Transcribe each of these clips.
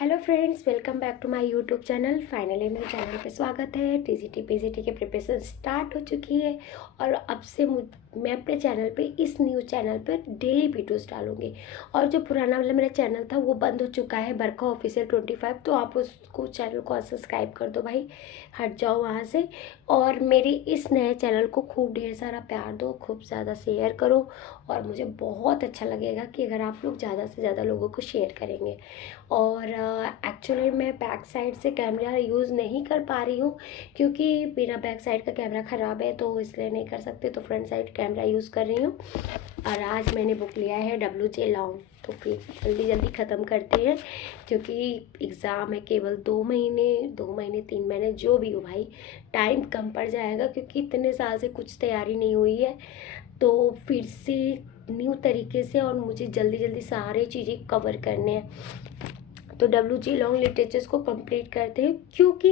Hello friends, welcome back to my YouTube channel. Finally मेरे channel पे स्वागत है। टीजीटी पीजीटी की प्रिपरेशन स्टार्ट हो चुकी है और अब से मैं अपने चैनल पे इस न्यू चैनल पे डेली वीडियोस डालूंगी। और जो पुराना वाला मेरा चैनल था वो बंद हो चुका है, बरखा ऑफिशियल 25। तो आप उसको चैनल को सब्सक्राइब कर दो भाई, हट जाओ वहाँ से। और मेरी इस नए चैनल को खूब ढेर सारा प्यार दो, खूब ज़्यादा शेयर करो। और मुझे बहुत अच्छा लगेगा कि अगर आप लोग ज़्यादा से ज़्यादा लोगों को शेयर करेंगे। और एक्चुअली मैं बैक साइड से कैमरा यूज़ नहीं कर पा रही हूँ क्योंकि मेरा बैक साइड का कैमरा ख़राब है, तो इसलिए नहीं कर सकते। तो फ्रंट साइड कैमरा यूज़ कर रही हूँ। और आज मैंने बुक लिया है W.JLong। तो फिर जल्दी जल्दी ख़त्म करते हैं क्योंकि एग्ज़ाम है। केवल 2 महीने 3 महीने जो भी हो भाई, टाइम कम पड़ जाएगा क्योंकि इतने साल से कुछ तैयारी नहीं हुई है। तो फिर से न्यू तरीके से और मुझे जल्दी जल्दी सारी चीज़ें कवर करने हैं। तो W.J.Long लिटरेचर्स को कंप्लीट करते हैं, क्योंकि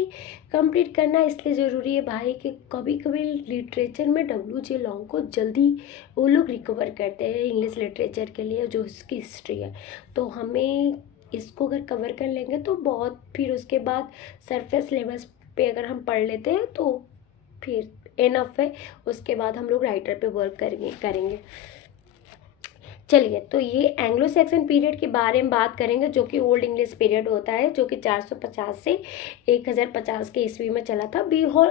कंप्लीट करना इसलिए ज़रूरी है भाई कि कभी कभी लिटरेचर में W.J.Long को जल्दी वो लोग रिकवर करते हैं इंग्लिश लिटरेचर के लिए, जो इसकी हिस्ट्री है। तो हमें इसको अगर कवर कर लेंगे तो बहुत, फिर उसके बाद सरफेस लेवल्स पे अगर हम पढ़ लेते हैं तो फिर एनफ है। उसके बाद हम लोग राइटर पे वर्क करेंगे। चलिए, तो ये एंग्लो सैक्सन पीरियड के बारे में बात करेंगे, जो कि ओल्ड इंग्लिश पीरियड होता है, जो कि 450 से 1050 के ईस्वी में चला था। बी हॉल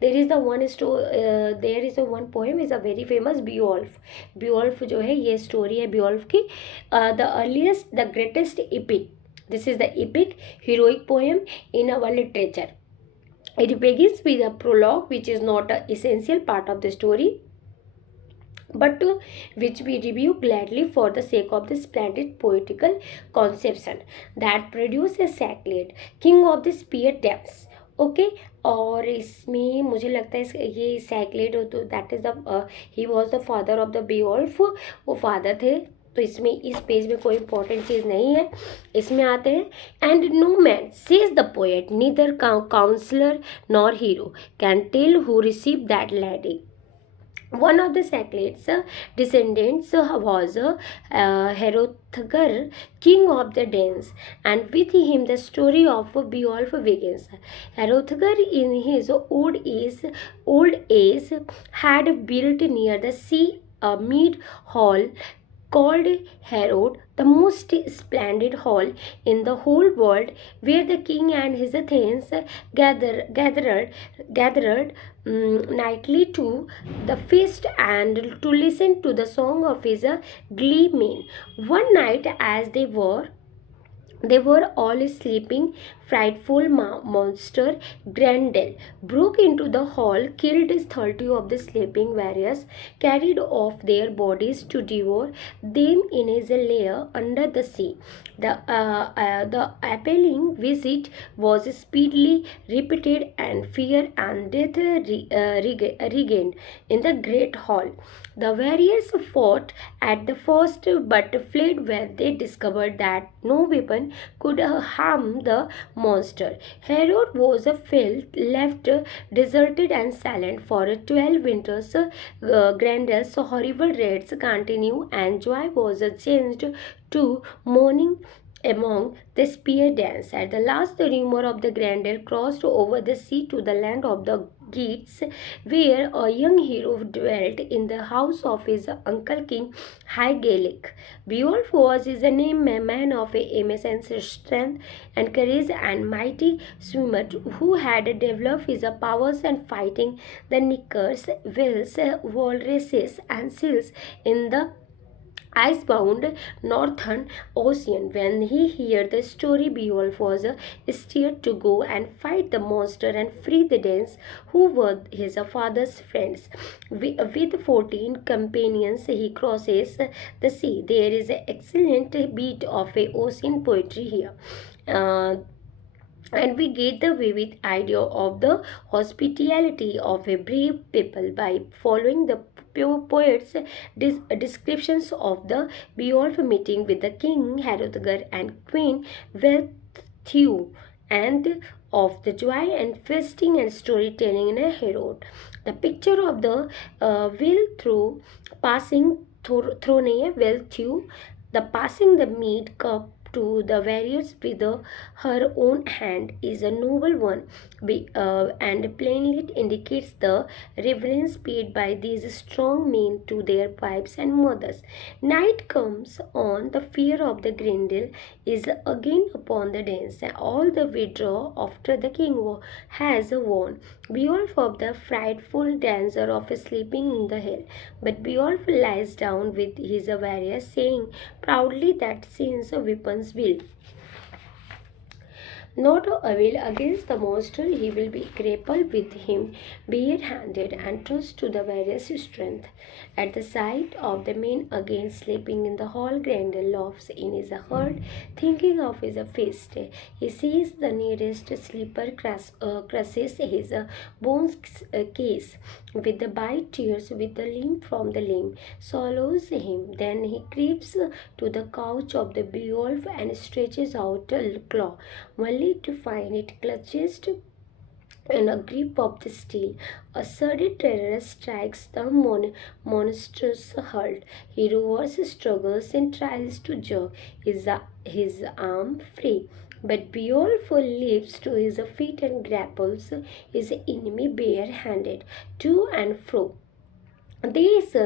there is a one poem is a very famous Beowulf. Beowulf जो है, ये स्टोरी है बीओल्फ की। The earliest the greatest epic, this is the epic heroic poem in our literature. It begins with a prologue, which is not an essential part of the story, but which we review gladly for the sake of the splendid poetical conception that produce a sacred king of the spear depths. Okay और इसमें मुझे लगता है ये सैक्लेड हो, तो that is the he was the father of the Beowulf, वो फादर थे। तो इसमें इस पेज में कोई इंपॉर्टेंट चीज़ नहीं है। इसमें आते हैं, and no man says the poet, neither counsellor nor hero can tell who receive that lady. One of the Saccades' descendants was Herothgar, king of the Danes, and with him the story of Beowulf begins. Herothgar, in his old age, had built near the sea a mead hall called Herod, the most splendid hall in the whole world, where the king and his Athens gathered nightly to the feast and to listen to the song of his glee men. One night, as they were all sleeping. Frightful monster Grendel broke into the hall, killed 30 of the sleeping warriors, carried off their bodies to devour them in his lair under the sea. The appalling visit was speedily repeated, and fear and death regained in the great hall. The warriors fought at the first but fled when they discovered that no weapon could harm the monster. Herod was left deserted and silent for 12 winters. Grendel's horrible raids continued, and joy was changed to mourning among the spear dance. At the last, the rumor of the Grendel crossed over the sea to the land of the Geats, where a young hero dwelt in the house of his uncle King High Gaelic. Beowulf was his name, a man of immense strength and courage, and mighty swimmer who had developed his powers and fighting the knickers, whales, walruses, and seals in the icebound northern ocean. When he heard the story, Beowulf was stirred to go and fight the monster and free the Danes who were his father's friends. With 14 companions, he crosses the sea. There is an excellent bit of a ocean poetry here. And we get the vivid idea of the hospitality of a brave people by following the poet's descriptions of the Beowulf meeting with the king Herothgar and queen Wealhtheow, and of the joy and feasting and storytelling in a Herod. The picture of the Wealhtheow passing through Wealhtheow, the passing the mead cup to the warriors with her own hand is a noble one, and plainly indicates the reverence paid by these strong men to their wives and mothers. Night comes on, the fear of the Grendel is again upon the Danes. All the withdraw after the king has won. Beowulf of the frightful danger of sleeping in the hill. But Beowulf lies down with his warriors, saying proudly that since weapons will not avail against the monster, he will be grappled with him bare-handed and trust to the various strength. At the sight of the men again sleeping in the hall, Grendel laughs in his heart, thinking of his feast. He sees the nearest sleeper crushes his bones case with the bite tears with the limb from the limb, swallows him. Then he creeps to the couch of the Beowulf and stretches out a claw, only to find it clutched in a grip of the steel. A sudden terror strikes the monstrous heart. He roars, struggles, and tries to jerk his arm free. But Beowulf leaps to his feet and grapples his enemy bare-handed to and fro. These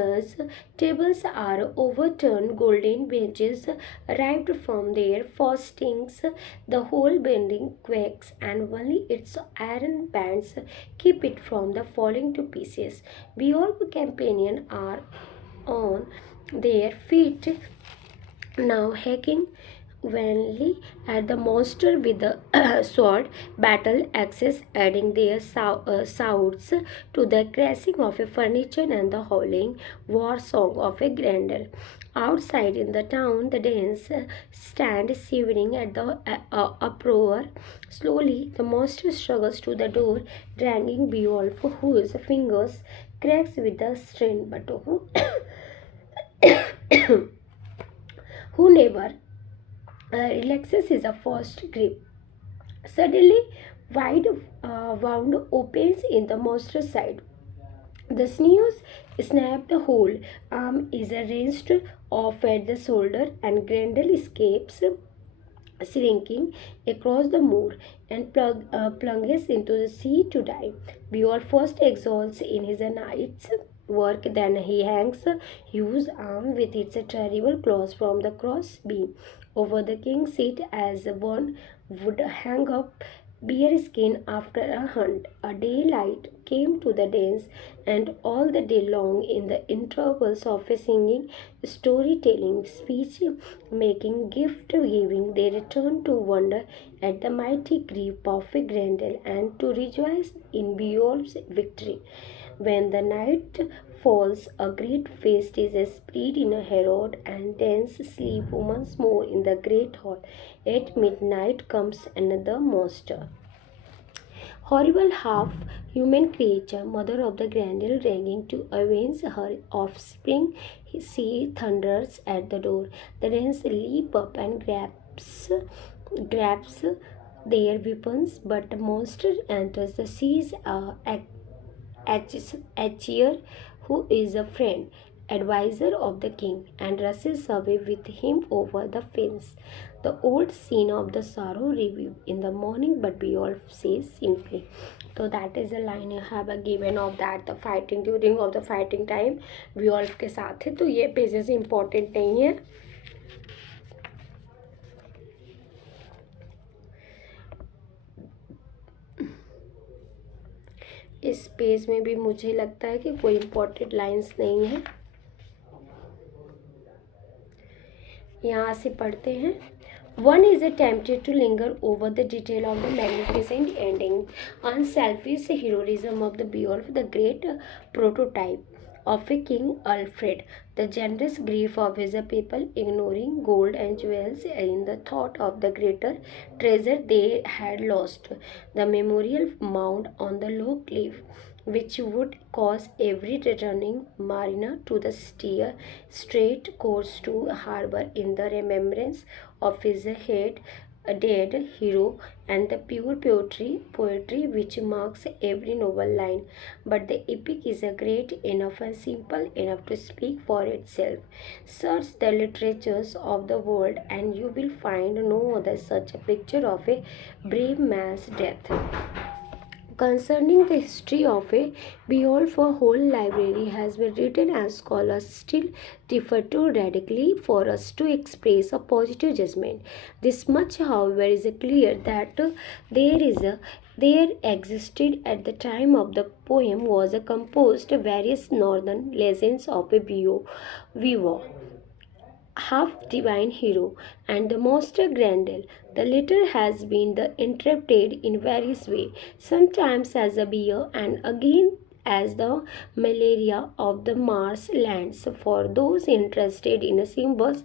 tables are overturned golden benches arrived from their fastings. The whole building quakes, and only its iron bands keep it from the falling to pieces. Beowulf's companions are on their feet now, hacking vainly at the monster with the sword, battle axes, adding their sounds to the crashing of a furniture and the howling war song of a grandeur. Outside in the town, the Danes stand shivering at the uproar. Slowly, the monster struggles to the door, dragging Beowulf, whose fingers cracks with the strain, but who never relaxes his first grip. Suddenly, wide wound opens in the monster's side. The snooze snapped, the whole arm is wrenched off at the shoulder, and Grendel escapes, shrinking across the moor and plunges into the sea to die. Beowulf first exalts in his night's work, then he hangs Hugh's arm with its terrible claws from the cross beam over the king's seat as one would hang up bear skin after a hunt. A daylight came to the Danes, and all the day long, in the intervals of a singing, storytelling, speech making, gift giving, they returned to wonder at the mighty grief of Grendel and to rejoice in Beowulf's victory. When the night falls, a great feast is spread in a Herod, and Danes sleep once more in the great hall. At midnight comes another monster. Horrible half human creature, mother of the Grendel, dragging to avenge her offspring. She thunders at the door. The Danes leap up and grabs their weapons, but the monster enters the seas. Achier, who is a friend, advisor of the king, and rushes away with him over the fence. The old scene of the sorrow revived in the morning, but Beowulf says simply. So that is a line you have a given of that the fighting during of the fighting time Beowulf के साथ है, तो ये pages important नहीं है. इस page में भी मुझे लगता है कि कोई इम्पोर्टेंट लाइंस नहीं है. यहाँ से पढ़ते हैं. One is tempted to linger over the detail of the magnificent ending, unselfish heroism of the Beowulf, the great prototype of a King Alfred, the generous grief of his people, ignoring gold and jewels in the thought of the greater treasure they had lost, the memorial mound on the low cliff, which would cause every returning mariner to the steer straight course to harbor in the remembrance of his head a dead hero and the pure poetry which marks every novel line. But the epic is a great enough and simple enough to speak for itself. Search the literatures of the world and you will find no other such a picture of a brave man's death. Concerning the history of a Beowulf, a whole library has been written and scholars still differ too radically for us to express a positive judgment. This much, however, is clear that there existed at the time of the poem was composed various northern legends of a Beowulf, half divine hero, and the monster Grendel. The latter has been interpreted in various ways, sometimes as a bear and again as the malaria of the Mars lands. For those interested in symbols,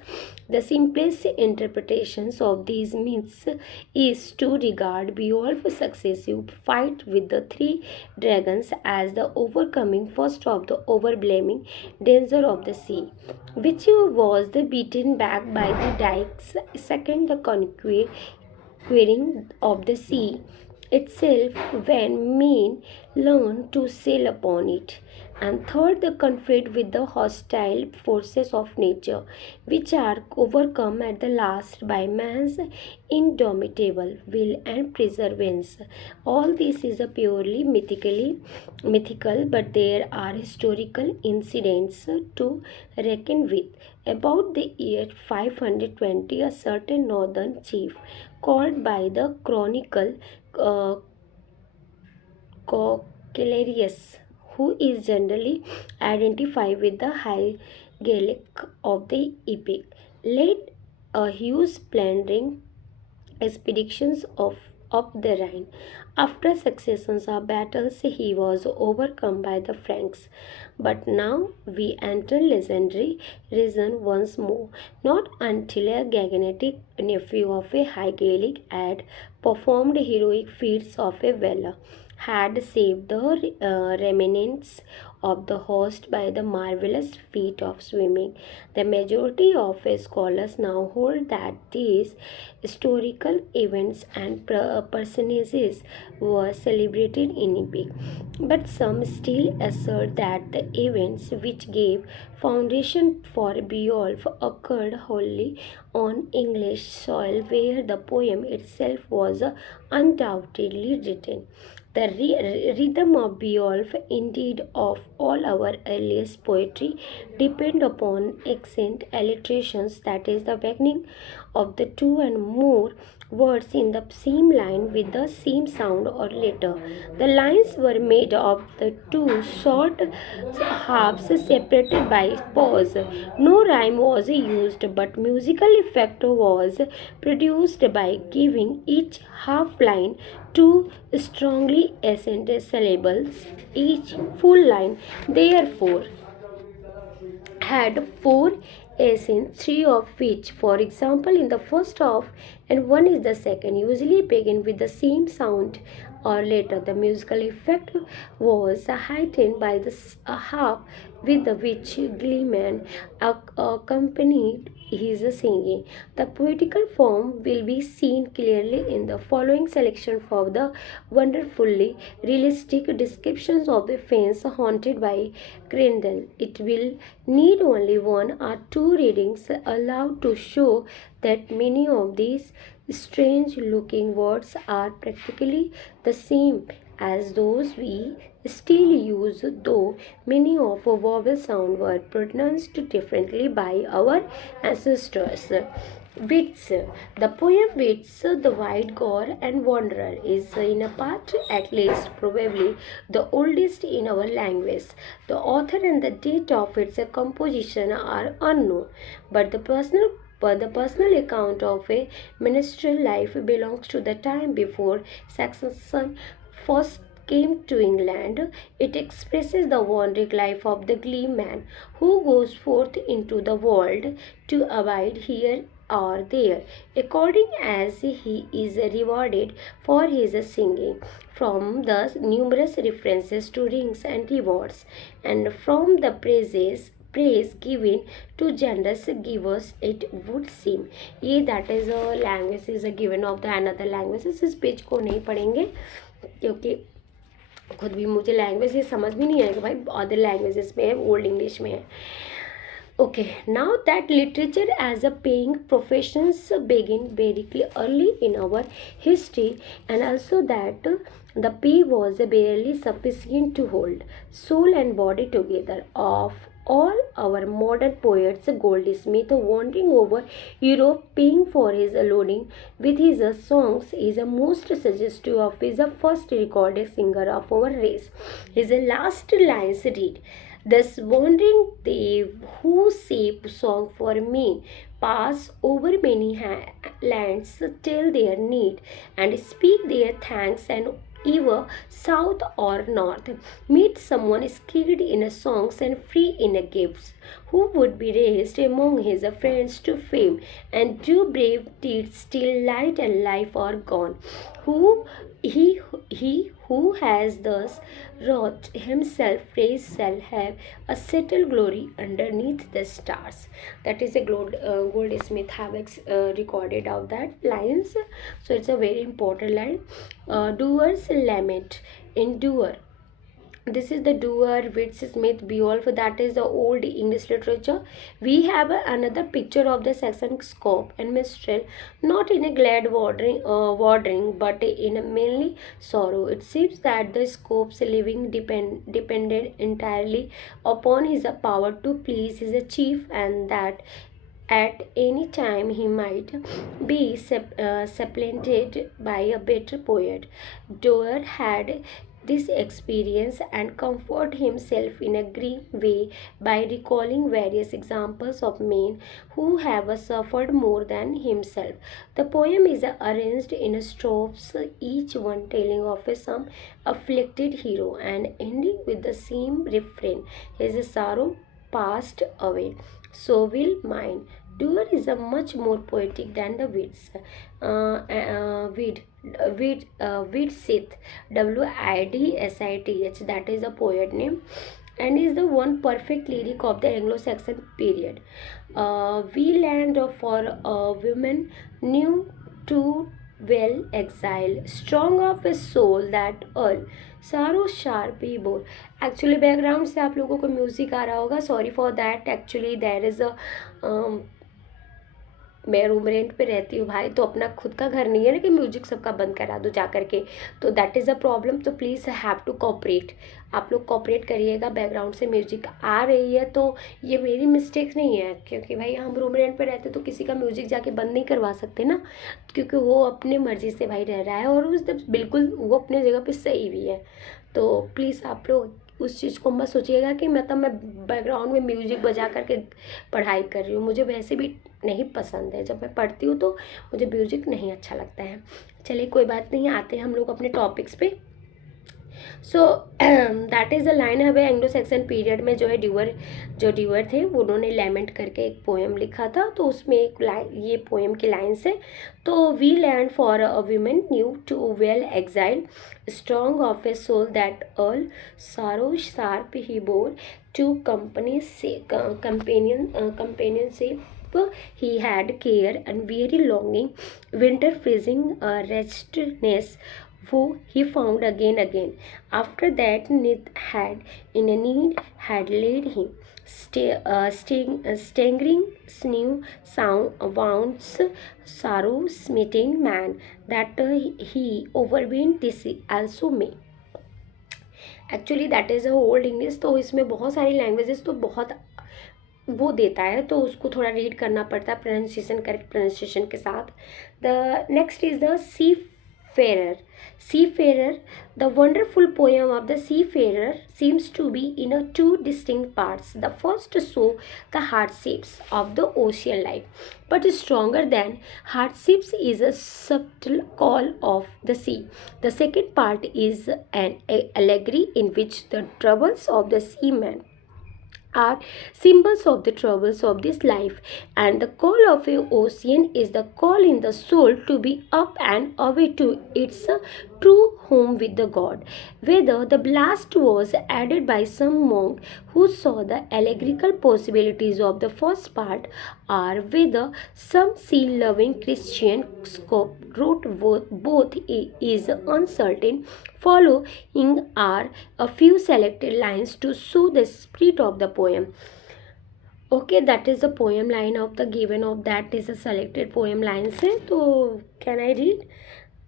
the simplest interpretations of these myths is to regard Beowulf's successive fight with the three dragons as the overcoming first of the overwhelming danger of the sea, which was the beaten back by the dikes, second the conquering of the sea itself when men learned to sail upon it, and third the conflict with the hostile forces of nature, which are overcome at the last by man's indomitable will and perseverance. All this is a purely mythical, but there are historical incidents to reckon with. About the year 520, a certain northern chief, called by the chronicle uh, Cocelarius, who is generally identified with the High Gaelic of the epic, led a huge plundering expeditions up the Rhine. After successions of battles, he was overcome by the Franks. But now we enter legendary region once more, not until a gigantic nephew of a High Gaelic had performed heroic feats of a valor, had saved the remnants of the host by the marvelous feat of swimming. The majority of scholars now hold that these historical events and personages were celebrated in epic, but some still assert that the events which gave foundation for Beowulf occurred wholly on English soil, where the poem itself was undoubtedly written. The rhythm of Beowulf, indeed of all our earliest poetry, depend upon accent alliterations, that is, the beginning of the two and more words in the same line with the same sound or letter. The lines were made of the two short halves separated by pause. No rhyme was used, but musical effect was produced by giving each half line two strongly accented syllables, each full line. Therefore, had four A's in three of which, for example, in the first half and one is the second, usually begin with the same sound or later. The musical effect was heightened by the half with which Gleeman accompanied his singing. The poetical form will be seen clearly in the following selection for the wonderfully realistic descriptions of the fens haunted by Grendel. It will need only one or two readings allowed to show that many of these strange looking words are practically the same as those we still use, though many of our vowel sounds were pronounced differently by our ancestors. Wits. The poem Wits, the White Gore and Wanderer is in a part at least probably the oldest in our language. The author and the date of its composition are unknown, but the personal account of a minstrel life belongs to the time before Saxon first came to England. It expresses the wandering life of the gleeman who goes forth into the world to abide here or there, according as he is rewarded for his singing. From the numerous references to rings and rewards, and from the praise given to generous givers, it would seem. ये that is a language is a given of the another languages. इस page को नहीं पढ़ेंगे क्योंकि खुद भी मुझे language ये समझ भी नहीं आएगा भाई, अदर लैंग्वेजेस में है, ओल्ड इंग्लिश में है. Okay, now that literature as a paying professions begin very early in our history, and also that the pay was barely sufficient to hold soul and body together. Of all our modern poets, Goldsmith wandering over Europe paying for his loading with his songs is a most suggestive of his first recorded singer of our race. His last lines read, "Thus wandering they who shape song for me pass over many lands, tell their need and speak their thanks, and either south or north meet someone skilled in songs and free in gifts, who would be raised among his friends to fame and do brave deeds till light and life are gone. Who he who has thus wrought himself praise shall have a settled glory underneath the stars." That is a Goldsmith have recorded of that lines. So it's a very important line. Doers lament, endure. This is the doer with Smith Beowulf. That is the old English literature. We have another picture of the Saxon scope and minstrel, not in a glad wandering, but in a mainly sorrow. It seems that the scope's living depended entirely upon his power to please his chief, and that at any time he might be supplanted by a better poet. Doer had this experience and comfort himself in a grim way by recalling various examples of men who have suffered more than himself. The poem is arranged in strophes, each one telling of some afflicted hero and ending with the same refrain: his sorrow passed away, so will mine. Doer is a much more poetic than the Widsith. Widsith, Widsith, that is a poet name, and is the one perfect lyric of the Anglo-Saxon period. We land for women new to well exile, strong of a soul that all सारो sharp ही बोल. Actually background से आप लोगों को music आ रहा होगा, sorry for that. Actually there is a मैं रूम रेंट पे रहती हूँ भाई, तो अपना खुद का घर नहीं है ना कि म्यूजिक सबका बंद करा दो जा करके, तो दैट इज़ अ प्रॉब्लम. तो प्लीज़ हैव टू कोऑपरेट, आप लोग कोऑपरेट करिएगा. बैकग्राउंड से म्यूजिक आ रही है तो ये मेरी मिस्टेक नहीं है, क्योंकि भाई हम रूम रेंट पे रहते तो किसी का म्यूजिक जाके बंद नहीं करवा सकते ना, क्योंकि वो अपने मर्जी से भाई रह रहा है और उस बिल्कुल वो अपने जगह पे सही भी है. तो प्लीज़ आप लोग उस चीज़ को मत सोचिएगा कि मतलब मैं बैकग्राउंड में म्यूजिक बजा करके पढ़ाई कर रही हूँ. मुझे वैसे भी नहीं पसंद है, जब मैं पढ़ती हूँ तो मुझे म्यूजिक नहीं अच्छा लगता है. चलिए कोई बात नहीं, आते हैं हम लोग अपने टॉपिक्स पे. So that is a line है. एंग्लो सेक्सन पीरियड में जो है ड्यूअर थे उन्होंने लेमेंट करके एक पोएम लिखा था, तो उसमें एक लाइन, ये पोएम की लाइन्स है. तो we land for a women new to well exile, strong of a soul that all sorrow sharp he bore, to companionship he had care and weary longing, winter freezing restlessness who he found again. After that need had in a need had laid him, staggering snew sound wounds sorrow smitten man, that he overwhelmed this also may. Actually that is a old English, तो इसमें बहुत सारी languages तो बहुत वो देता है, तो उसको थोड़ा रीड करना पड़ता है प्रोनाउंसिएशन, करेक्ट प्रोनाउंसिएशन के साथ. The next is the Seafarer. The wonderful poem of the Seafarer seems to be in two distinct parts. The first show the hardships of the ocean life, but stronger than hardships is a subtle call of the sea. The second part is an allegory in which the troubles of the seaman are symbols of the troubles of this life, and the call of a ocean is the call in the soul to be up and away to its true home with the god. Whether the blast was added by some monk who saw the allegorical possibilities of the first part, or whether some sea-loving Christian scope wrote both is uncertain. Following are a few selected lines to show the spirit of the poem. Okay, that is the poem line of the given of that is a selected poem line से तो can I read?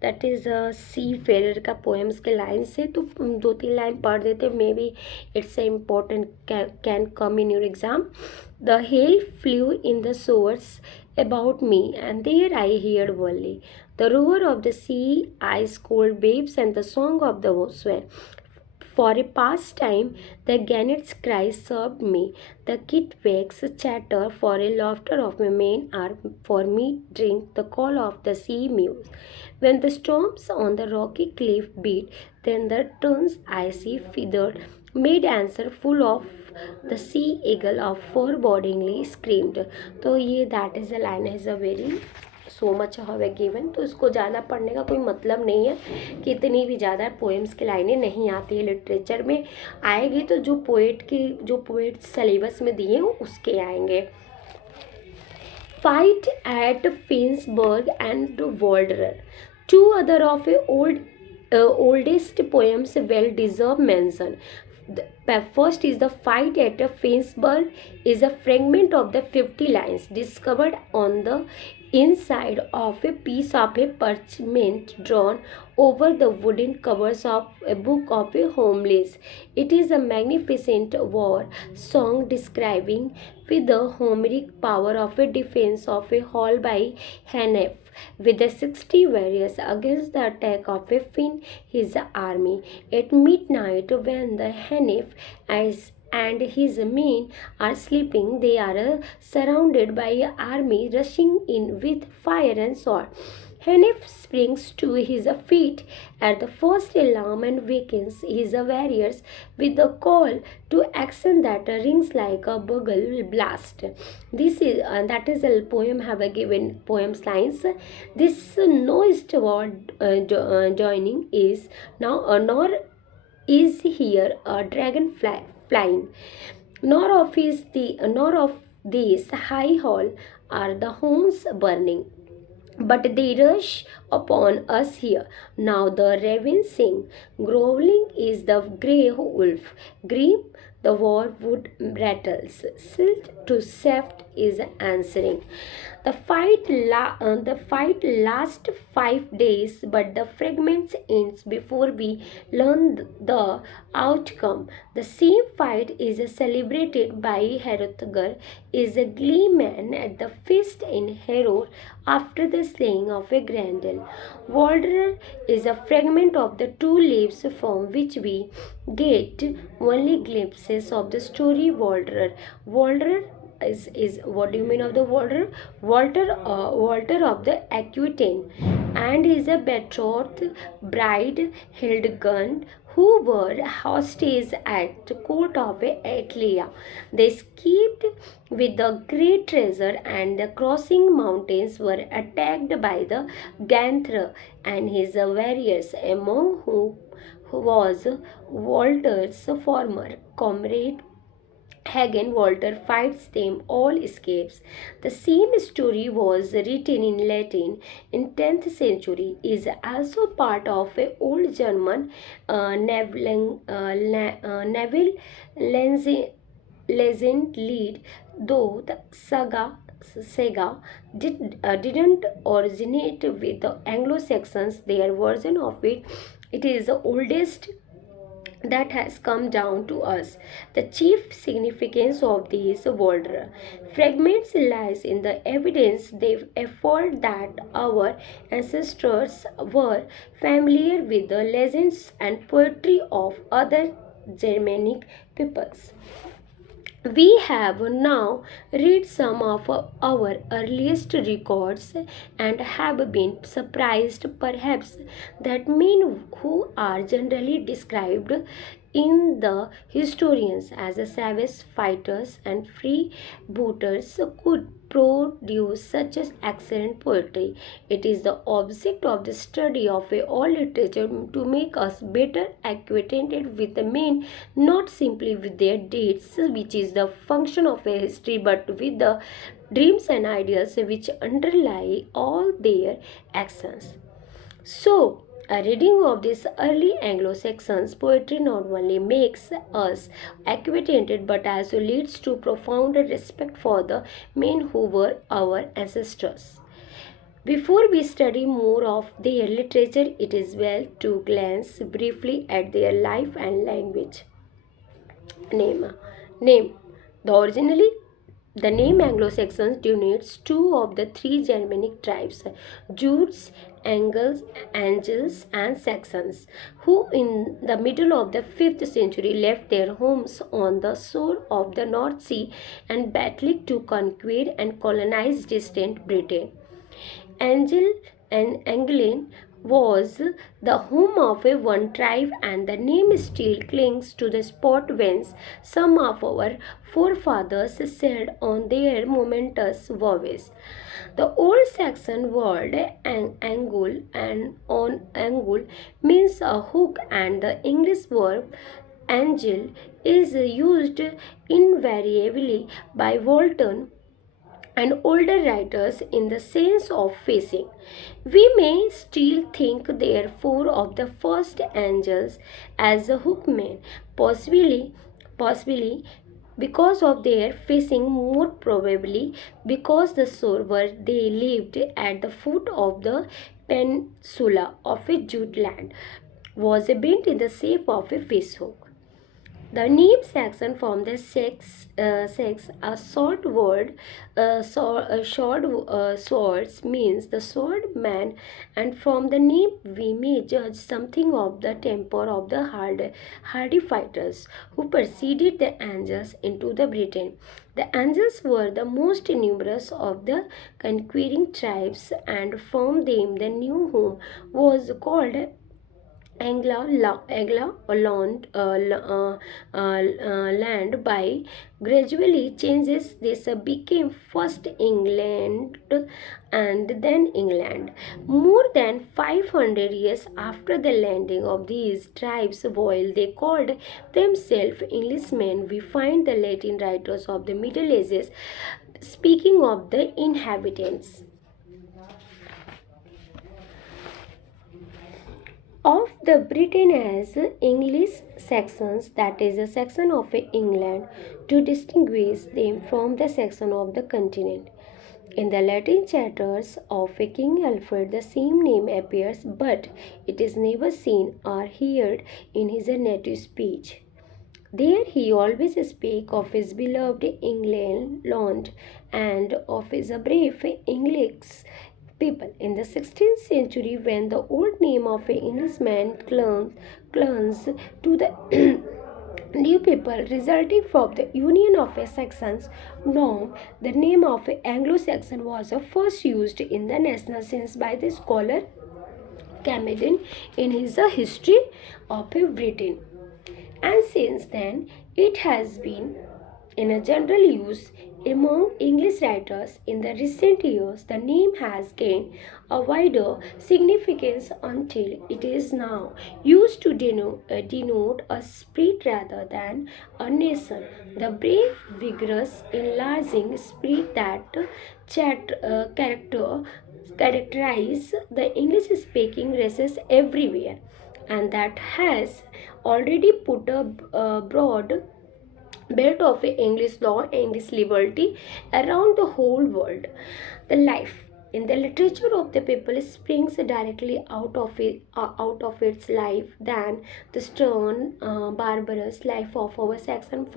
That is seafarer का poems के line से तो दो तीन लाइन पढ़ देते maybe it's a important can come in your exam. The hail flew in the showers about me, and there I heard only the roar of the sea, ice cold waves, and the song of the ocean. For a pastime, the gannet's cry served me, the kitwakes chatter for a laughter of my men, or for me drink the call of the sea mews. When the storms on the rocky cliff beat, then the turns icy feathered made answer full of the sea eagle of forebodingly screamed. तो ये that is the line is a very so much हवे given. तो इसको ज़्यादा पढ़ने का कोई मतलब नहीं है कि इतनी भी ज़्यादा पोएम्स की लाइनें नहीं आती है. लिटरेचर में आएगी तो जो पोएट सिलेबस में दिए हैं उसके आएंगे. Fight at Finnsburg and Waldere, two other of a oldest poems well deserve mention. The first is the fight at Finnsburg is a fragment of the 50 lines discovered on the inside of a piece of a parchment drawn over the wooden covers of a book of a homeless. It is a magnificent war song describing with the Homeric power of a defense of a hall by Hannef with the 60 warriors against the attack of a Finn his army. At midnight, when the Hanif and his men are sleeping, they are surrounded by an army rushing in with fire and sword. Hanif springs to his feet at the first alarm and wakens his warriors with a call to action that rings like a bugle blast. This is that is a poem have a given poems lines. This noised word joining is now nor is here a dragonfly flying, nor of this high hall are the homes burning. But they rush upon us here. Now the ravens sing. Growling is the grey wolf. Grim the war wood rattles. Silt to shaft is answering. The fight lasts 5 days, but the fragments ends before we learn the outcome. The same fight is celebrated by Herodotus is a gleeman at the feast in Herod after the slaying of a Grendel. Wanderer is a fragment of the two leaves from which we get only glimpses of the story Wanderer. Wanderer is what do you mean of the Walter? Walter of the Aquitaine and his betrothed bride Hildegard, who were hostage at the court of Atlia. They escaped with the great treasure, and the crossing mountains were attacked by the Ganthra and his warriors, among whom was Walter's former comrade Hagen. Walter fights them, all escapes. The same story was written in Latin in 10th century, is also part of a old German naval legend lead, though the saga didn't originate with the Anglo-Saxons. Their version of it is the oldest that has come down to us. The chief significance of these Waldra fragments lies in the evidence they afford that our ancestors were familiar with the legends and poetry of other Germanic peoples. We have now read some of our earliest records and have been surprised perhaps that men who are generally described in the historians as savage fighters and freebooters could produce such as excellent poetry. It is the object of the study of all literature to make us better acquainted with the men, not simply with their deeds, which is the function of a history, but with the dreams and ideas which underlie all their actions. So, a reading of this early Anglo-Saxon poetry not only makes us acquainted but also leads to profound respect for the men who were our ancestors. Before we study more of their literature, it is well to glance briefly at their life and language. Name. Name. The name Anglo-Saxons denotes two of the three Germanic tribes, Jutes, Angles, and Saxons, who in the middle of the 5th century left their homes on the shore of the North Sea and battled to conquer and colonize distant Britain. Angel and Anglian was the home of a one tribe, and the name still clings to the spot whence some of our forefathers sailed on their momentous voyages. The old Saxon word angle and on angle means a hook, and the English verb angel is used invariably by Walton and older writers in the sense of facing. We may still think therefore of the first angels as the hookmen, possibly because of their facing, more probably because the shore where they lived at the foot of the peninsula of a jute land was bent in the shape of a fishhook. The name Saxon from the sex, a short word, short swords means the sword man, and from the name we may judge something of the temper of the hardy fighters who preceded the Angles into the Britain. The Angles were the most numerous of the conquering tribes, and from them the new home was called land by gradually changes this became first England and then England. More than 500 years after the landing of these tribes, while they called themselves Englishmen, we find the Latin writers of the Middle Ages speaking of the inhabitants of the Britain as English Saxons, that is a Saxon of England, to distinguish them from the Saxon of the continent. In the Latin charters of King Alfred, the same name appears, but it is never seen or heard in his native speech. There he always spake of his beloved England and of his brave English people. In the 16th century, when the old name of an Englishman clung to the new people resulting from the union of a Saxons norm, the name of Anglo-Saxon was first used in the national sense by the scholar Camden in his History of Britain, and since then it has been in a general use among English writers. In the recent years, the name has gained a wider significance until it is now used to denote a spirit rather than a nation. The brave, vigorous, enlarging spirit that characterize the English speaking races everywhere, and that has already put a broad belt of English law, English liberty around the whole world. The life in the literature of the people springs directly out of its life than the stern, barbarous life of our Saxon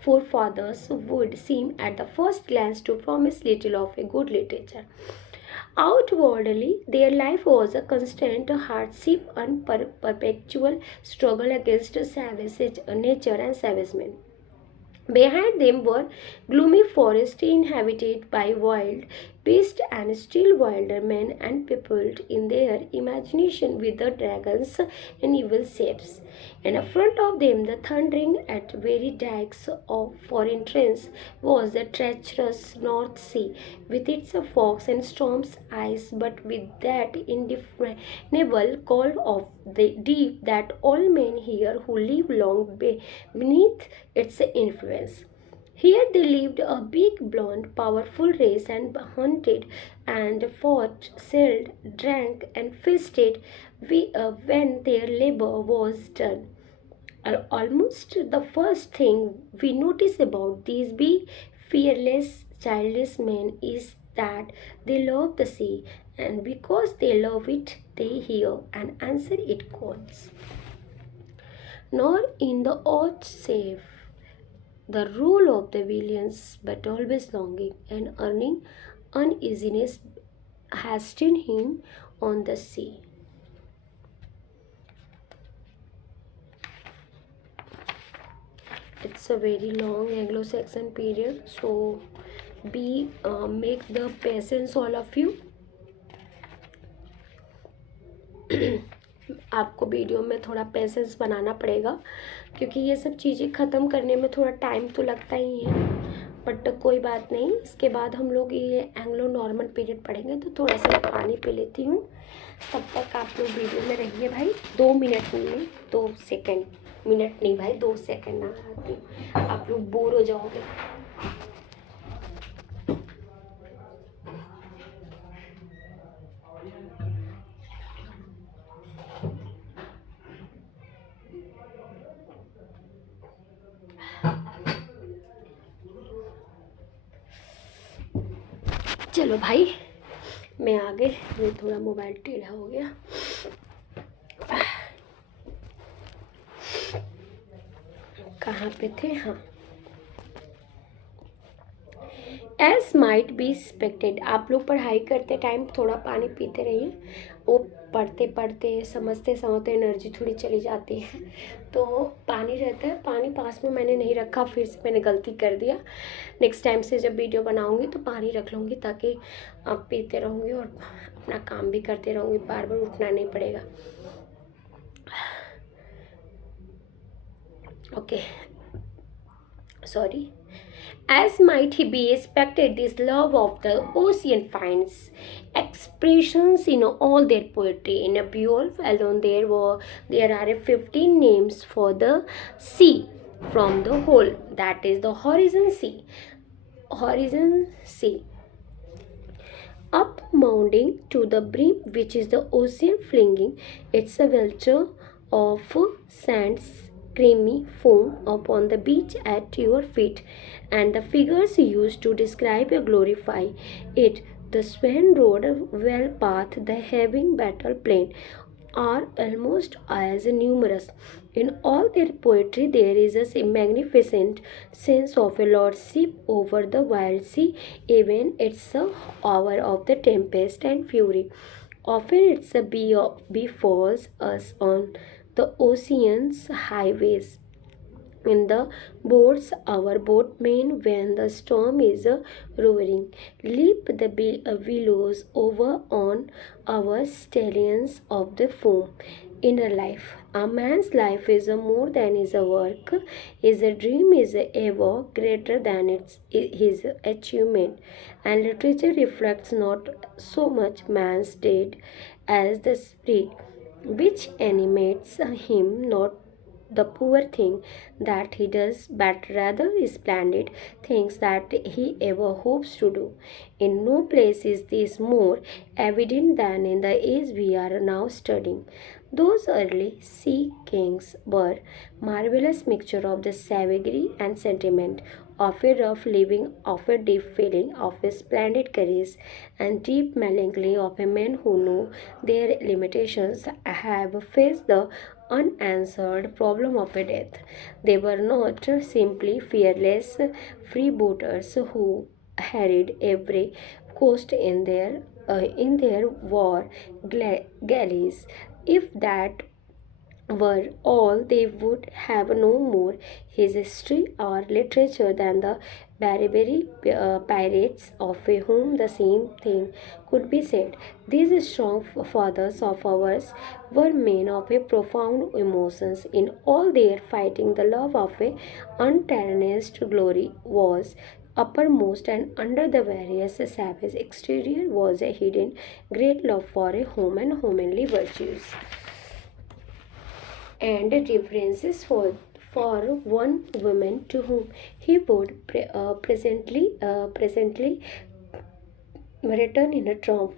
forefathers would seem at the first glance to promise little of a good literature. Outwardly, their life was a constant hardship and perpetual struggle against savage nature and savage men. Behind them were gloomy forests inhabited by wild beasts and still wilder men and peopled in their imagination with the dragons and evil shapes. And in front of them, the thundering at very dikes of for entrance was the treacherous North Sea, with its fogs and storms ice, but with that indefinable call of the deep that all men here who live long beneath its influence. Here they lived a big, blonde, powerful race and hunted and fought, sailed, drank, and feasted when their labor was done. Almost the first thing we notice about these big, fearless, childish men is that they love the sea, and because they love it, they hear and answer its calls. Nor in the odd safe the role of the villains, but always longing and earning uneasiness hastened him on the sea. It's a very long Anglo-Saxon period, so be make the patience all of you. आपको video में थोड़ा patience बनाना पड़ेगा क्योंकि ये सब चीज़ें ख़त्म करने में थोड़ा टाइम तो लगता ही है, बट कोई बात नहीं। इसके बाद हम लोग ये एंग्लो नॉर्मन पीरियड पढ़ेंगे, तो थोड़ा सा पानी पी लेती हूँ। तब तक आप लोग वीडियो में रहिए भाई। 2 मिनट नहीं, 2 सेकेंड, मिनट नहीं भाई, 2 सेकेंड ना आती हूँ, आप लोग बोर हो जाओगे। चलो भाई, मैं आ गई। मैं थोड़ा मोबाइल टेढ़ा हो गया। कहाँ पे थे? हाँ, एज माइट बी एक्सपेक्टेड। आप लोग पढ़ाई करते टाइम थोड़ा पानी पीते रहिए। वो पढ़ते पढ़ते समझते समझते एनर्जी थोड़ी चली जाती है, तो पानी रहता है। पानी पास में मैंने नहीं रखा, फिर से मैंने गलती कर दिया। नेक्स्ट टाइम से जब वीडियो बनाऊंगी तो पानी रख लूँगी, ताकि आप पीते रहूँगी और अपना काम भी करते रहूँगी, बार बार उठना नहीं पड़ेगा। Okay, sorry. As might he be expected, this love of the ocean finds expressions in all their poetry. In a Beowulf alone, there are 15 names for the sea from the whole. That is the horizon sea. Horizon sea. Up mounting to the brim, which is the ocean flinging its a welter of sands creamy foam upon the beach at your feet, and the figures used to describe or glorify it. The swan rode well path, the having battle plain, are almost as numerous. In all their poetry, there is a magnificent sense of a lordship over the wild sea, even its hour of the tempest and fury. Often it's a befalls us on the ocean's highways in the boats, our boatmen, when the storm is roaring, leap the willows over on our stallions of the foam. Inner life. A man's life is more than his work. His dream is ever greater than his achievement. And literature reflects not so much man's deed as the spirit which animates him, not the poor thing that he does, but rather splendid things that he ever hopes to do. In no place is this more evident than in the age we are now studying. Those early sea kings were marvelous mixture of the savagery and sentiment, of a rough living, of a deep feeling, of a splendid courage, and deep melancholy of a men who know their limitations, have faced the unanswered problem of a death. They were not simply fearless freebooters who harried every coast in their war galleys. If that were all they would have no more his history or literature than the Barbary pirates, of whom the same thing could be said. These strong fathers of ours were men of a profound emotions. In all their fighting, the love of a untarnished glory was uppermost, and under the various savage exterior was a hidden great love for a home and womanly virtues and references for one woman to whom he would presently return in a triumph.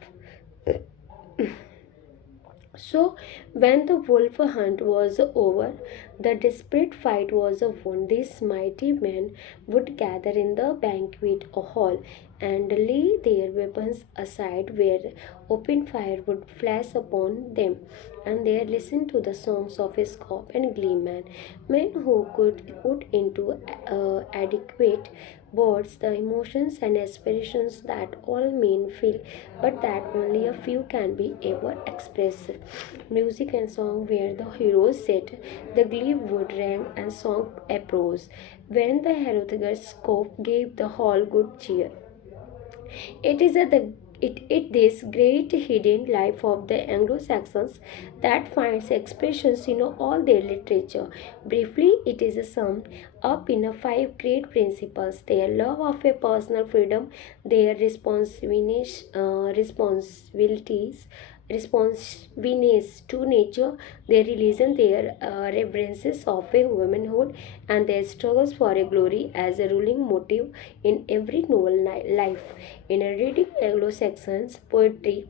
So, when the wolf hunt was over, the desperate fight was won. These mighty men would gather in the banquet hall and lay their weapons aside, where open fire would flash upon them, and there listen to the songs of a scop and gleeman, men who could put into adequate words the emotions and aspirations that all men feel, but that only a few can be ever expressed. Music and song where the heroes sat, the glebe would ring and song approach. When the heroic scope gave the hall good cheer, it is at this great hidden life of the Anglo-Saxons that finds expressions in all their literature. Briefly, it is summed up in five great principles: their love of a personal freedom, their responsiveness to nature, their religion, their reverences of a womanhood, and their struggles for a glory as a ruling motive in every noble life. In a reading Anglo-Saxons poetry,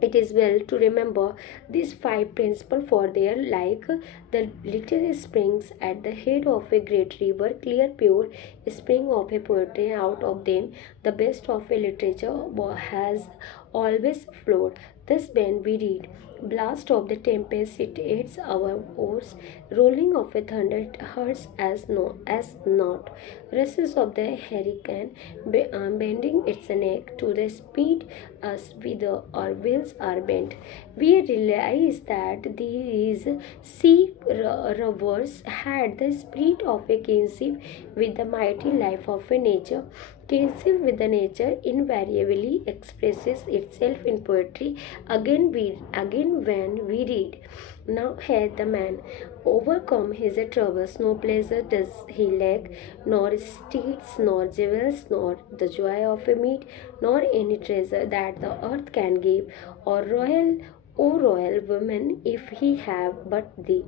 it is well to remember these five principles, for they are like the little springs at the head of a great river, clear, pure spring of a poetry. Out of them, the best of a literature has always flowed. Thus, when we read blast of the tempest, it aids our oars, rolling of a thunder, it hurts as not. Rushes of the hurricane, bending its neck to the speed us whither our wheels are bent. We realize that these sea rovers had the spirit of a kinship with the mighty life of a nature. Kinship with the nature invariably expresses itself in poetry. Again when we read, now had the man overcome his troubles, no pleasure does he lack, nor steeds, nor jewels, nor the joy of a meat, nor any treasure that the earth can give, or royal, O royal woman, if he have but thee.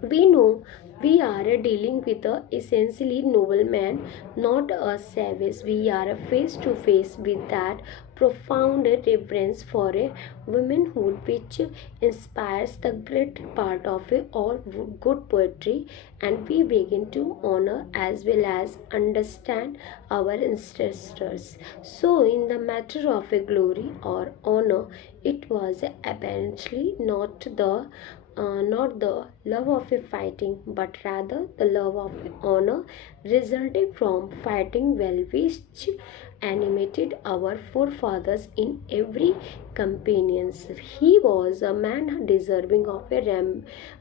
We know we are dealing with a essentially noble man, not a savage. We are face to face with that profound reverence for a womanhood which inspires the great part of all good poetry, and we begin to honor as well as understand our ancestors. So, in the matter of a glory or honor, it was apparently not the love of a fighting, but rather the love of honor resulting from fighting well, which animated our forefathers in every companions. He was a man deserving of a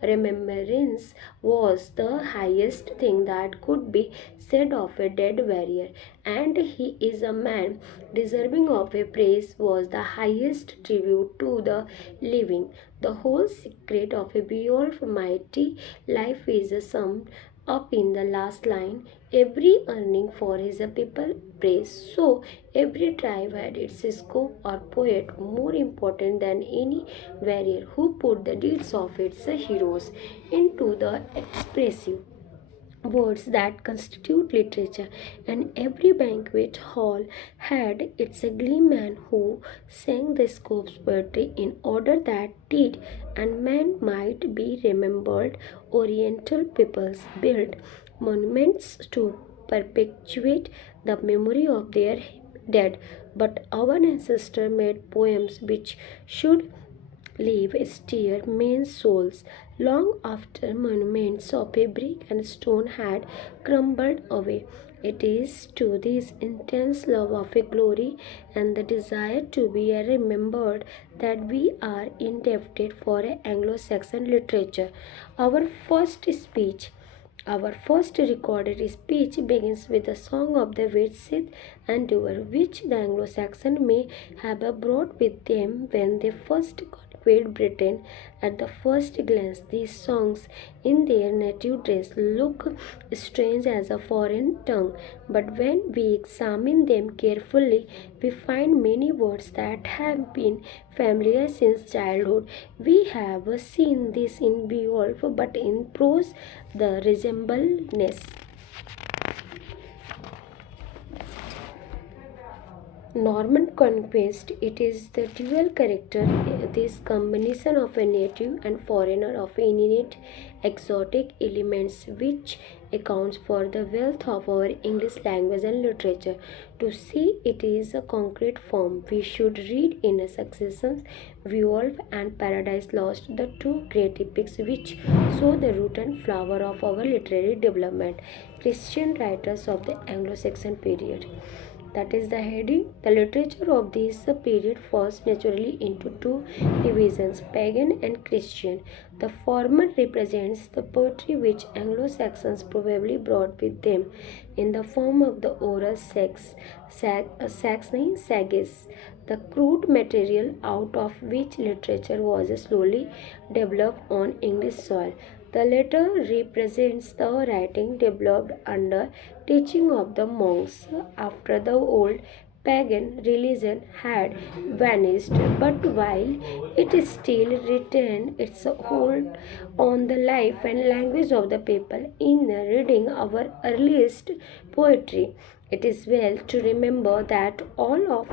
remembrance, was the highest thing that could be said of a dead warrior, and he is a man deserving of a praise, was the highest tribute to the living. The whole secret of a beowulf mighty life is summed up in the last line: every earning for his people praise. So every tribe had its scope or poet more important than any warrior who put the deeds of its heroes into the expressive words that constitute literature, and every banquet hall had its gleeman who sang the scope's poetry in order that deed and man might be remembered. Oriental peoples built monuments to perpetuate the memory of their dead, but our ancestors made poems which should leave stir men's souls long after monuments of a brick and stone had crumbled away. It is to this intense love of a glory and the desire to be remembered that we are indebted for Anglo-Saxon literature. Our first speech our first recorded speech begins with the song of the Witsit and Doer, which the Anglo-Saxon may have brought with them when they first conquered Britain. At the first glance, these songs in their native dress look strange as a foreign tongue, but when we examine them carefully, we find many words that have been familiar since childhood. We have seen this in Beowulf, but in prose, the resemblance Norman conquest, it is the dual character, this combination of a native and foreigner of innate exotic elements which accounts for the wealth of our English language and literature. To see it is a concrete form, we should read in a succession Beowulf and Paradise Lost, the two great epics which show the root and flower of our literary development, Christian writers of the Anglo-Saxon period. That is the heading. The literature of this period falls naturally into two divisions, pagan and Christian. The former represents the poetry which Anglo-Saxons probably brought with them in the form of the oral Saxon sagas, the crude material out of which literature was slowly developed on English soil. The latter represents the writing developed under teaching of the monks after the old pagan religion had vanished, but while it still retained its hold on the life and language of the people. In reading our earliest poetry, it is well to remember that all of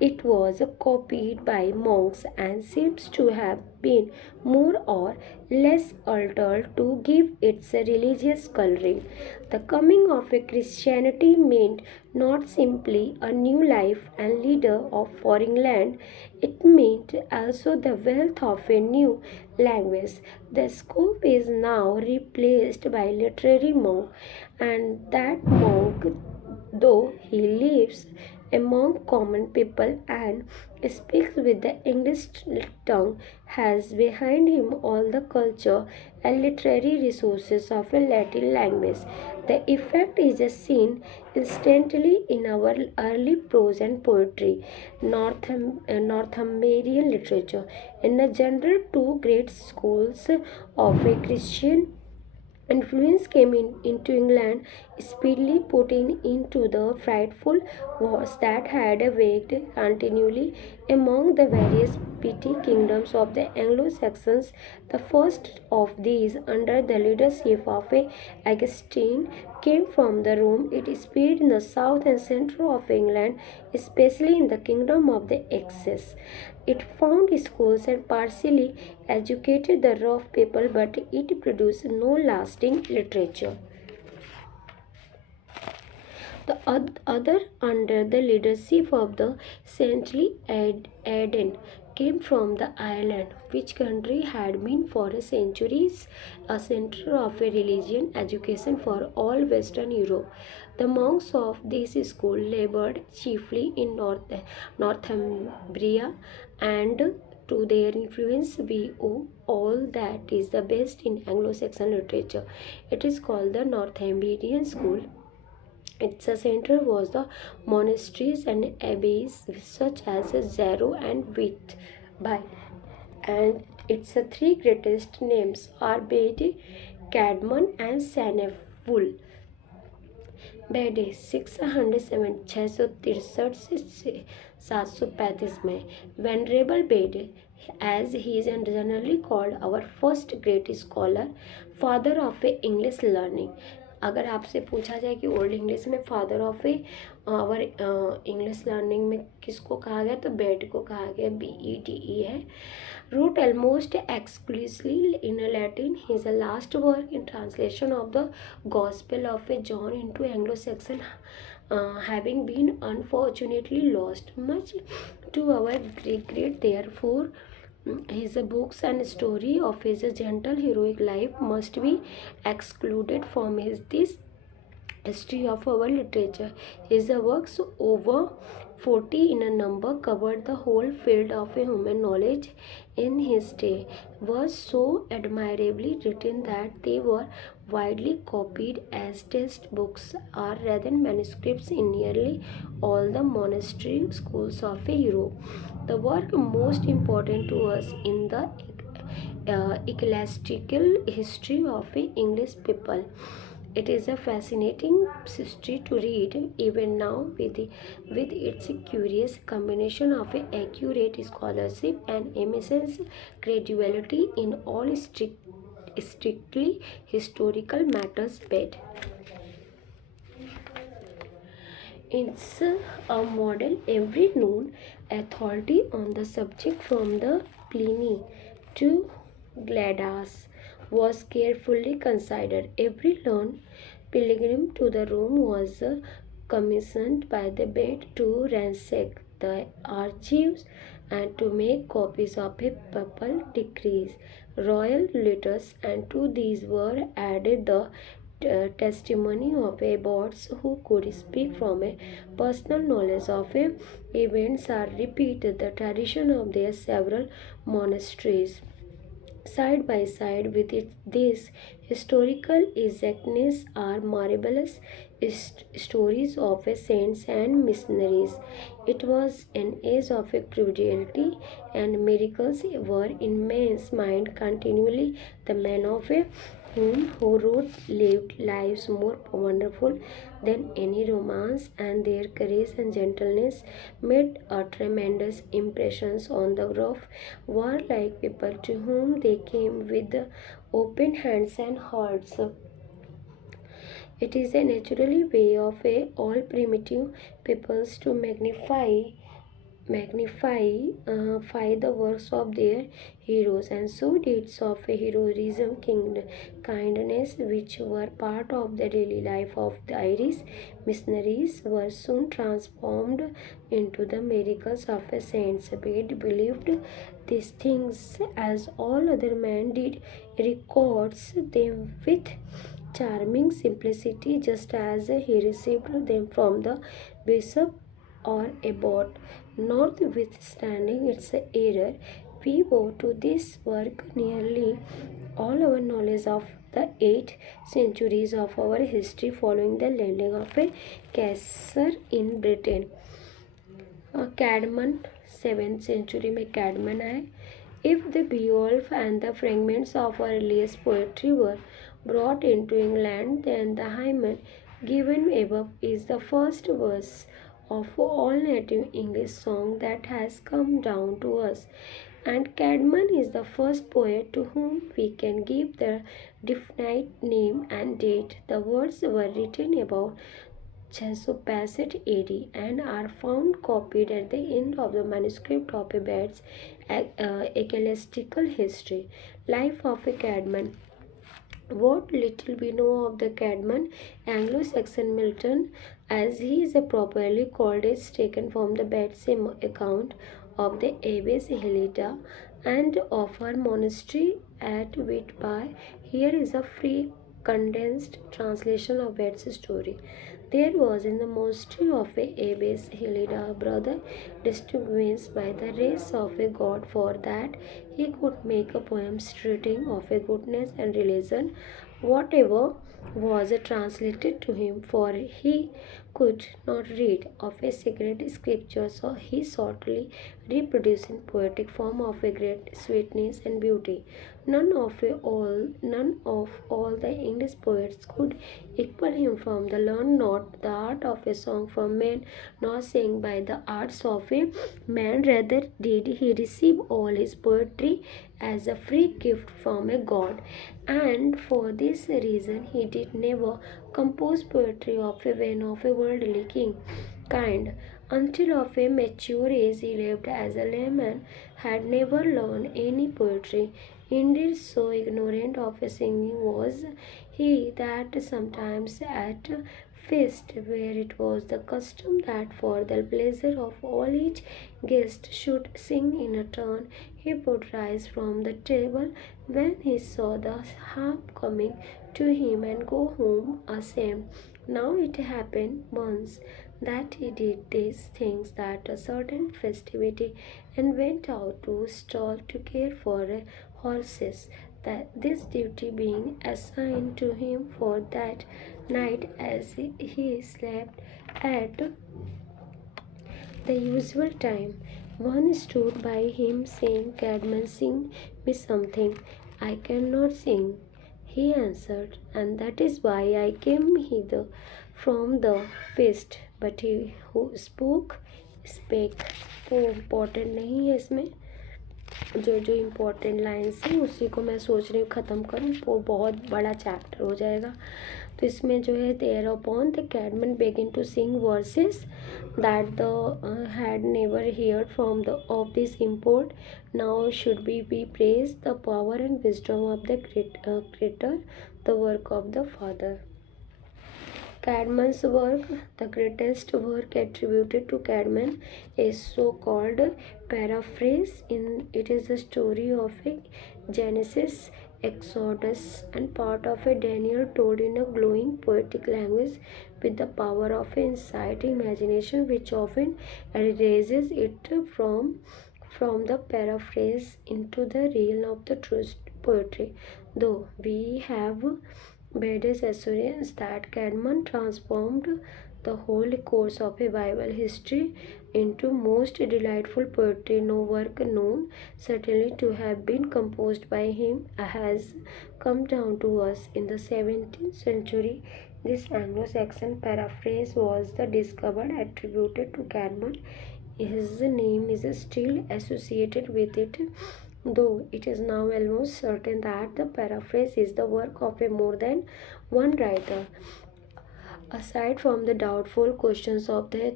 it was copied by monks and seems to have been more or less altered to give its religious coloring. The coming of a Christianity meant not simply a new life and leader of foreign land, it meant also the wealth of a new language. The scope is now replaced by literary monk, and that monk, though he lives among common people and speaks with the English tongue, has behind him all the culture and literary resources of a Latin language. The effect is seen instantly in our early prose and poetry, Northumbrian literature. In the general, two great schools of a Christian influence came into England, speedily putting into the frightful wars that had waged continually among the various petty kingdoms of the Anglo-Saxons. The first of these, under the leadership of Augustine, came from the Rome. It spread in the south and center of England, especially in the kingdom of the Essex. It found schools and partially educated the rough people, but it produced no lasting literature. The other, under the leadership of the saintly Aidan, came from the Ireland, which country had been for centuries a center of a religion education for all Western Europe. The monks of this school labored chiefly in Northumbria, and to their influence we owe all that is the best in Anglo-Saxon literature. It is called the Northumbrian School. Its center was the monasteries and abbeys such as Zarrow and Whitby, and its three greatest names are Bede, Cadman, and Seneful. बेडे 607 से 735 में venerable Bede as he is generally called our first great scholar, father of English learning. अगर आपसे पूछा जाए कि old English में father of our English learning में किसको कहा गया, तो बेड को कहा गया, BEDE है. Wrote almost exclusively in Latin. His last work in translation of the Gospel of John into Anglo-Saxon having been unfortunately lost, much to our regret. Therefore, his books and story of his gentle heroic life must be excluded from this history of our literature. His works, over 40 in a number, covered the whole field of a human knowledge in his day, was so admirably written that they were widely copied as textbooks or rather manuscripts in nearly all the monastery schools of Europe. The work most important to us in the ecclesiastical history of English people. It is a fascinating history to read even now with its curious combination of accurate scholarship and immense credibility in all strictly historical matters. But it's a model every known authority on the subject from the Pliny to Gladys was carefully considered. Every learned pilgrim to the Rome was commissioned by the Bed to ransack the archives and to make copies of papal decrees, royal letters, and to these were added the testimony of abbots who could speak from a personal knowledge of events or repeat the tradition of their several monasteries. Side by side with this historical exactness are marvelous stories of saints and missionaries. It was an age of cruelty and miracles were in men's mind continually. The men of whom who wrote lived lives more wonderful than any romance, and their courage and gentleness made a tremendous impressions on the rough, warlike people to whom they came with open hands and hearts. It is a naturally way of all primitive peoples to magnify the works of their heroes, and so deeds of heroism, kindness, which were part of the daily life of the Irish missionaries, were soon transformed into the miracles of saints. Bede believed these things as all other men did, records them with charming simplicity, just as he received them from the bishop or abbot. Notwithstanding its error, we owe to this work nearly all our knowledge of the 8 centuries of our history following the landing of a Caesar in Britain. Cadman 7th century में Cadman आए. If the Beowulf and the fragments of our earliest poetry were brought into England, then the hymen given above is the first verse of all native English song that has come down to us. And Cadman is the first poet to whom we can give the definite name and date. The words were written about 665 AD and are found copied at the end of the manuscript of a Bed's ecclesiastical history. Life of a Cadman. What little we know of the Cadman, Anglo-Saxon Milton, as he is properly called, is taken from the Bed's account of the Abbess Helena and of her monastery at Whitby. Here is a free condensed translation of Bed's story. There was in the monastery of a Abbess Helena a brother distinguished by the race of a god for that he could make a poem treating of a goodness and religion, whatever was translated to him, for he could not read of a sacred scripture, so he softly reproduced in poetic form of a great sweetness and beauty. None of all the English poets could equal him from the learned not the art of a song from man, nor sang by the arts of a man, rather did he receive all his poetry as a free gift from a god, and for this reason he did never compose poetry of a vein of a worldly kind. Until of a mature age he lived as a layman, had never learned any poetry. Indeed, so ignorant of singing was he that sometimes at feast, where it was the custom that for the pleasure of all each guest should sing in a turn, he would rise from the table when he saw the harp coming to him and go home ashamed. Now it happened once that he did these things at a certain festivity and went out to stall to care for horses. That this duty being assigned to him for that night, as he slept at the usual time, one stood by him saying, "Cadman, sing me something." "I cannot sing," he answered, "and that is why I came hither from the feast." But he who spake. तो important नहीं है इसमें, जो जो important lines हैं उसी को मैं सोच रही हूँ ख़त्म करूँ, वो बहुत बड़ा चैप्टर हो जाएगा। तो इसमें जो है, there upon the Caedmon begin to sing verses that the had never heard from the of this import, now should be praise the power and wisdom of the creator, the work of the father. Cadman's work, the greatest work attributed to Cadman, is so-called paraphrase. It is the story of a Genesis, Exodus, and part of a Daniel told in a glowing poetic language with the power of an inciting imagination, which often erases it from the paraphrase into the realm of the true poetry. Though we have Bede's assurance that Cadman transformed the whole course of a Bible history into most delightful poetry. No work known certainly to have been composed by him has come down to us in the 17th century. This Anglo-Saxon paraphrase was the discovered attributed to Cadman. His name is still associated with it, though it is now almost certain that the paraphrase is the work of a more than one writer. Aside from the doubtful questions of the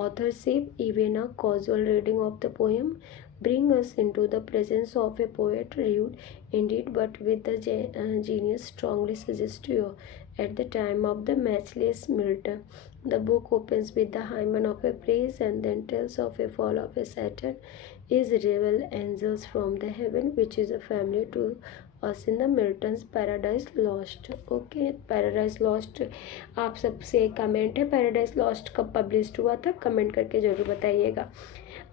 authorship, even a casual reading of the poem brings us into the presence of a poet rude indeed, but with the genius strongly suggestive. At the time of the matchless Milton, the book opens with the hymen of a praise and then tells of a fall of a Saturn is rebel angels from the heaven, which is a family to us in the Milton's Paradise Lost. Okay, paradise lost आप सबसे comment है, paradise lost कब publish हुआ था, comment करके ज़रूर बताइएगा.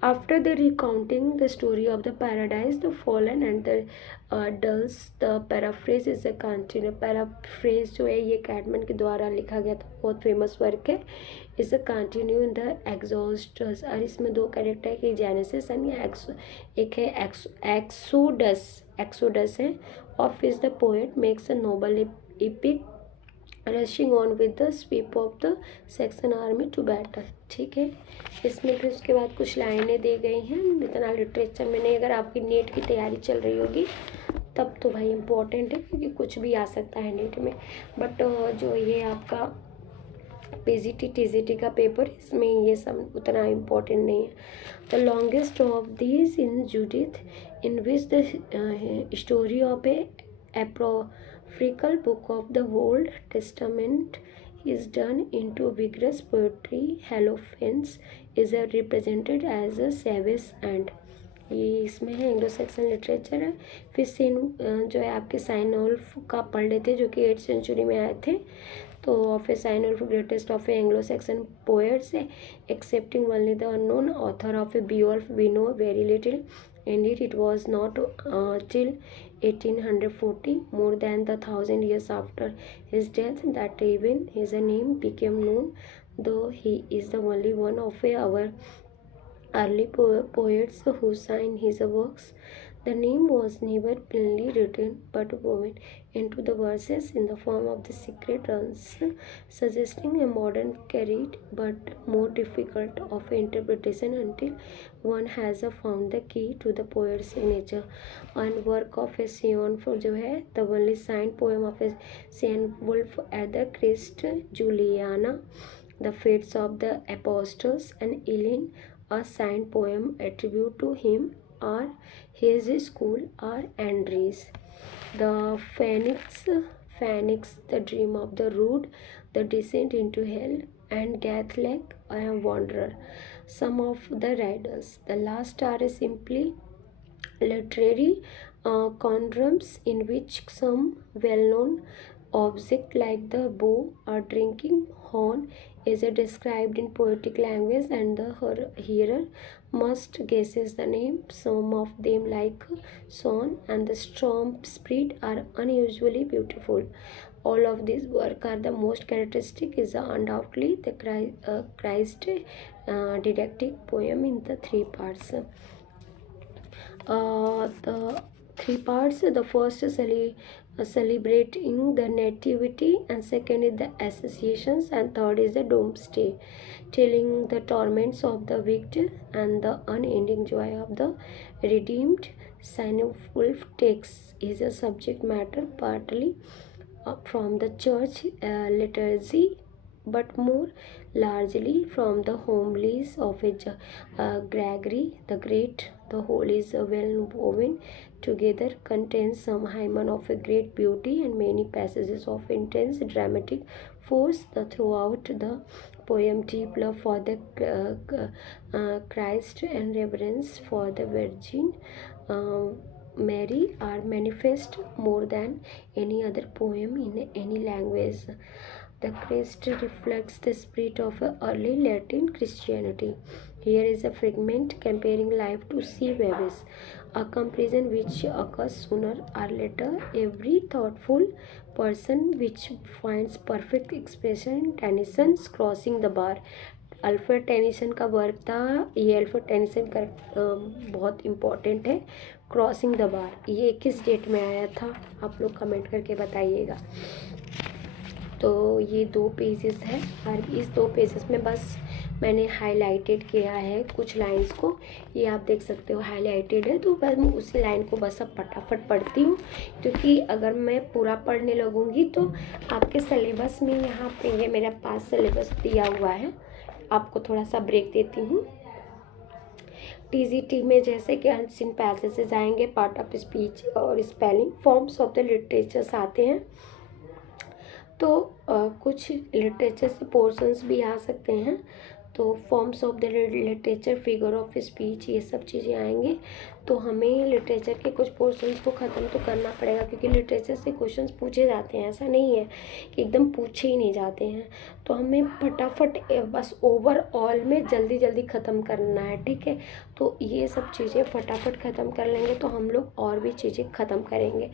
After the recounting the story of the paradise, the fallen and the dulls, the paraphrase is a continue. Paraphrase जो है ये कैडमन के द्वारा लिखा गया था, बहुत फेमस वर्क है. Is a continue in the exhausters, और इसमें दो कैरेक्टर है, एक जेनेसिस एंड एक है एक्सोडस. एक्सोडस है. Of is the poet makes a noble epic rushing on with the sweep of the section army to battle. ठीक है, इसमें फिर उसके बाद कुछ लाइनें दी गई हैं. इतना लिटरेचर में नहीं, अगर आपकी नेट की तैयारी चल रही होगी तब तो भाई इम्पोर्टेंट है, क्योंकि कुछ भी आ सकता है नेट में. बट जो ये आपका पीजीटी टीजीटी का पेपर, इसमें ये सब उतना इम्पोर्टेंट नहीं है. The longest of these in Judith, in which the story of A apocryphal book of the Old Testament is done into vigorous poetry. Holofernes is represented as a savage and ये इसमें है, Anglo section literature है. फिर scene जो है आपके साइनोल्फ का पढ़ लेते, जो कि 8th सेंचुरी में आए थे. तो of a Cynewulf greatest of a Anglo Saxon poets, excepting only the unknown author of a Beowulf we know very little. Indeed, it was not till 1840, more than 1,000 years after his death, that even his name became known, though he is the only one of our early poets who signed his works. The name was never plainly written, but woven into the verses in the form of the secret runes, suggesting a modern carried but more difficult of interpretation until one has found the key to the poet's signature. And work of a Sion जो है, the only signed poem of a Saint Wolf at the Christ Juliana, the fates of the apostles, and Eileen, a signed poem attributed to him, or his school, or Andres. The Phoenix, the dream of the road, the descent into hell, and Gathleg, a wanderer. Some of the riders. The last are simply literary conundrums in which some well-known object like the bow or drinking horn is described in poetic language, and the hearer must guesses the name. Some of them, like swan and the storm spirit, are unusually beautiful. All of these work are the most characteristic is undoubtedly the Christ didactic poem in the three parts. The three parts, the first is celebrating the nativity, and second is the associations, and third is the doomsday, telling the torments of the wicked and the unending joy of the redeemed. Wolf takes is a subject matter partly from the church liturgy, but more largely from the homilies of Gregory the Great. The whole is well woven together, contains some hymen of a great beauty and many passages of intense dramatic force. Throughout the poem, deep love for the Christ and reverence for the Virgin Mary are manifest more than any other poem in any language. The Christ reflects the spirit of early Latin Christianity. Here is a fragment comparing life to sea waves, a comparison which occurs sooner or later. Every thoughtful person which finds perfect expression in Tennyson's Crossing the Bar. Alfred Tennyson का work था ये। Alfred Tennyson का बहुत important है। Crossing the bar ये किस date में आया था, आप लोग कमेंट करके बताइएगा। तो ये 2 पेजेस है और इस 2 पेजेस में बस मैंने हाईलाइटेड किया है कुछ लाइंस को। ये आप देख सकते हो हाईलाइटेड है, तो बस मैं उसी लाइन को बस अब फटाफट पढ़ती हूँ, क्योंकि अगर मैं पूरा पढ़ने लगूँगी तो आपके सिलेबस में यहाँ पे ये मेरे पास सिलेबस दिया हुआ है। आपको थोड़ा सा ब्रेक देती हूँ। टीजीटी में जैसे कि अनसीन पैसेजेस आएंगे, पार्ट ऑफ स्पीच और spelling, forms of the literatures आते हैं। तो कुछ लिटरेचर से पोर्शंस भी आ सकते हैं। तो forms of the literature, figure of speech, ये सब चीज़ें आएंगे। तो हमें लिटरेचर के कुछ पोर्शंस को ख़त्म तो करना पड़ेगा, क्योंकि लिटरेचर से क्वेश्चंस पूछे जाते हैं, ऐसा नहीं है कि एकदम पूछे ही नहीं जाते हैं। तो हमें फटाफट बस ओवरऑल में जल्दी जल्दी ख़त्म करना है, ठीक है। तो ये सब चीज़ें फटाफट ख़त्म कर लेंगे तो हम लोग और भी चीज़ें ख़त्म करेंगे।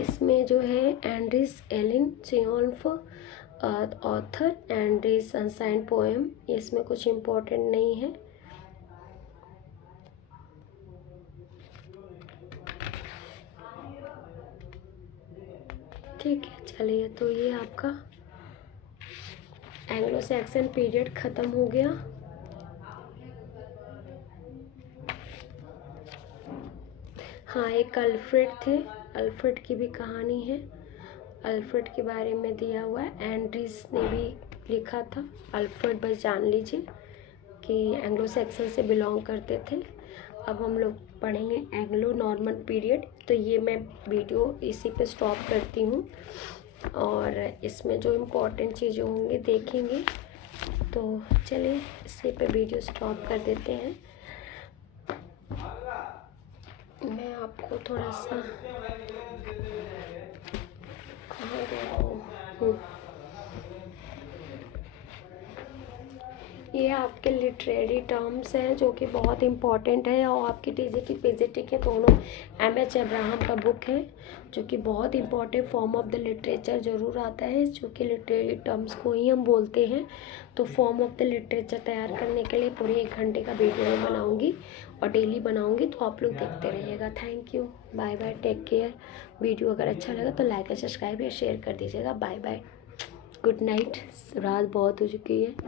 इसमें जो है Andreas Elene Cynewulf author, Andreas sunshine poem, इसमें कुछ इम्पोर्टेंट नहीं है। ठीक है, चलिए, तो ये आपका एंग्लो सैक्सन पीरियड ख़त्म हो गया। हाँ, एक अल्फ्रेड थे, अल्फ्रेड की भी कहानी है, अल्फ्रेड के बारे में दिया हुआ है। एंड्रीज ने भी लिखा था। अल्फ्रेड बस जान लीजिए कि एंग्लो सैक्सन से बिलोंग करते थे। अब हम लोग पढ़ेंगे एंग्लो नॉर्मन पीरियड। तो ये मैं वीडियो इसी पे स्टॉप करती हूँ और इसमें जो इम्पोर्टेंट चीज़ें होंगी देखेंगे। तो चलिए इसी पे वीडियो स्टॉप कर देते हैं। मैं आपको थोड़ा सा कहाँ गया हूँ, ये आपके लिटरेरी टर्म्स हैं जो कि बहुत इम्पॉर्टेंट है, और आपकी टीजीटी पीजीटी के दोनों एमएच अब्राहम का बुक है जो कि बहुत important form of the literature ज़रूर आता है, जो कि लिटरेरी टर्म्स को ही हम बोलते हैं। तो फॉर्म ऑफ द लिटरेचर तैयार करने के लिए पूरे 1 घंटे का वीडियो मैं बनाऊँगी और डेली बनाऊँगी, तो आप लोग देखते रहिएगा। Thank you, bye bye, take care. Video अगर अच्छा लगा तो लाइक और सब्सक्राइब या शेयर कर दीजिएगा। बाय बाय, गुड नाइट, रात बहुत हो चुकी है।